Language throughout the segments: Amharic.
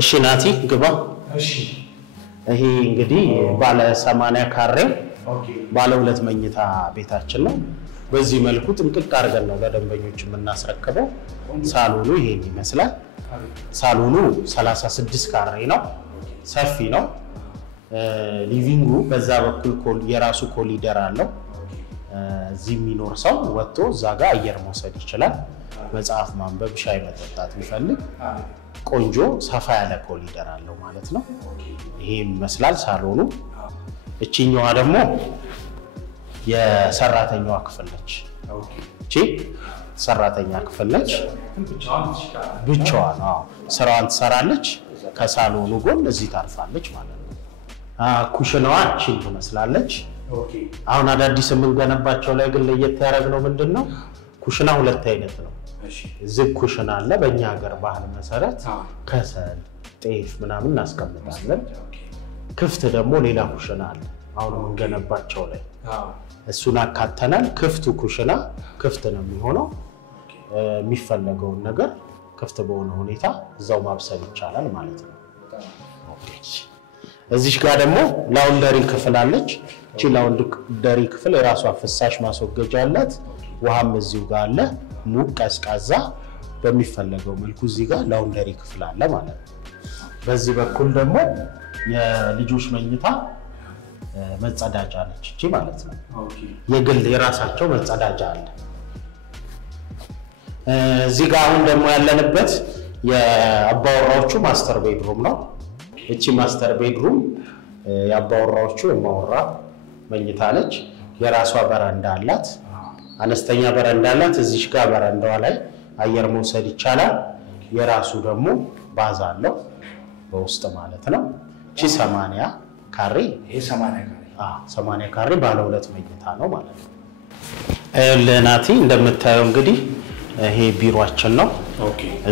እሺ ናቲ ግባ እሺ ይሄ እንግዲህ ባለ 80 ካሬ ባለ ሁለት መኝታ ቤታችን ነው በዚህ መልኩ ጥንቅቅ አድርገን ነው ለደንበኞች የምናስረክበው ሳሎኑ ይሄን ይመስላል ሳሎኑ 36 ካሬ ነው ሰፊ ነው ሊቪንጉ በዛ በኩል የራሱ ኮሊደር አለው እዚህ የሚኖር ሰው ወጥቶ እዛ ጋር አየር መውሰድ ይችላል መጽሐፍ ማንበብ ሻይ መጠጣት ቢፈልግ ቆንጆ ሰፋ ያለ ኮሊደር አለው ማለት ነው ይሄ ይመስላል ሳሎኑ እቺኛዋ ደግሞ የሰራተኛዋ ክፍል ነች እቺ ሰራተኛ ክፍል ነች ብቻዋን ስራዋን ትሰራለች ከሳሎኑ ጎን እዚህ ታርፋለች ማለት ነው ኩሽናዋ እቺ ትመስላለች አሁን አዳዲስ የምንገነባቸው ላይ ግን ለየት ያደረግነው ምንድነው ኩሽና ሁለት አይነት ነው ዝግ ኩሽና አለ በእኛ ሀገር ባህል መሰረት ከሰል ጤፍ ምናምን እናስቀምጣለን ክፍት ደግሞ ሌላ ኩሽና አለ አሁን የምንገነባቸው ላይ እሱን አካተናል ክፍቱ ኩሽና ክፍት ነው የሚሆነው የሚፈልገውን ነገር ክፍት በሆነ ሁኔታ እዛው ማብሰል ይቻላል ማለት ነው እዚህ ጋር ደግሞ ላውንደሪ ክፍል አለች እቺ ላውንደሪ ክፍል የራሷ ፍሳሽ ማስወገጃ አላት ውሃም እዚሁ ጋር አለ ሙቅ ቀዝቃዛ በሚፈልገው መልኩ እዚህ ጋር ላውንደሪ ክፍል አለ ማለት ነው በዚህ በኩል ደግሞ የልጆች መኝታ መጸዳጃ ነች እቺ ማለት ነው የግል የራሳቸው መጸዳጃ አለ እዚህ ጋር አሁን ደግሞ ያለንበት የአባወራዎቹ ማስተር ቤድሩም ነው እቺ ማስተር ቤድሩም ያባወራዎቹ የማወራ መኝታ ነች የራሷ በረንዳ አላት አነስተኛ በረንዳ አላት እዚህ ጋር በረንዳዋ ላይ አየር መውሰድ ይቻላል የራሱ ደግሞ ባዛ አለው በውስጥ ማለት ነው እቺ 80 ካሬ ይሄ 80 ካሬ ባለ ሁለት መኝታ ነው ማለት ነው ለናቲ እንደምታየው እንግዲህ ይሄ ቢሮአችን ነው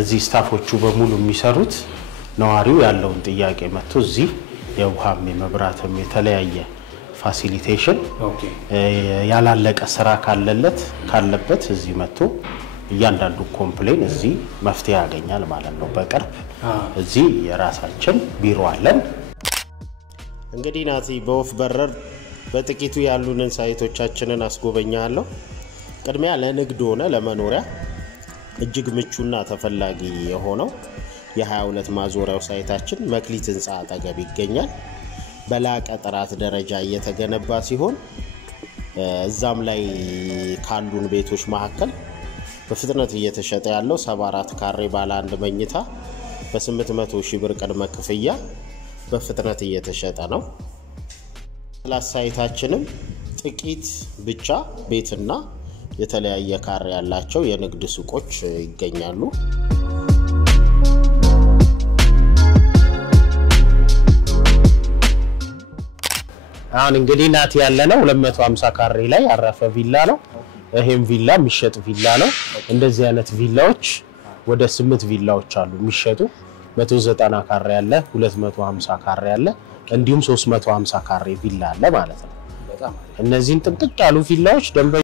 እዚህ ስታፎቹ በሙሉ የሚሰሩት ነዋሪው ያለውን ጥያቄ መጥቶ እዚህ የውሃም የመብራትም የተለያየ ፋሲሊቴሽን ያላለቀ ስራ ካለበት እዚህ መጥቶ እያንዳንዱ ኮምፕሌን እዚህ መፍትሄ ያገኛል ማለት ነው በቅርብ እዚህ የራሳችን ቢሮ አለን እንግዲህ ናቲ በወፍ በረር በጥቂቱ ያሉንን ሳይቶቻችንን አስጎበኛለሁ ቅድሚያ ለንግድ ሆነ ለመኖሪያ እጅግ ምቹና ተፈላጊ የሆነው የ22 ማዞሪያው ሳይታችን መክሊት ህንጻ አጠገብ ይገኛል በላቀ ጥራት ደረጃ እየተገነባ ሲሆን እዛም ላይ ካሉን ቤቶች መካከል በፍጥነት እየተሸጠ ያለው 74 ካሬ ባለ አንድ መኝታ በ800 ሺህ ብር ቅድመ ክፍያ በፍጥነት እየተሸጠ ነው ሳይታችንም ጥቂት ብቻ ቤትና የተለያየ ካሬ ያላቸው የንግድ ሱቆች ይገኛሉ አሁን እንግዲህ ናቲ ያለነው 250 ካሬ ላይ አረፈ ቪላ ነው ይሄም ቪላ የሚሸጥ ቪላ ነው እንደዚህ አይነት ቪላዎች ወደ 8 ቪላዎች አሉ የሚሸጡ 190 ካሬ ያለ 250 ካሬ ያለ እንዲሁም 350 ካሬ ቪላ አለ ማለት ነው በጣም እነዚህን ጥንቅቅ ያሉ ቪላዎች ደንበ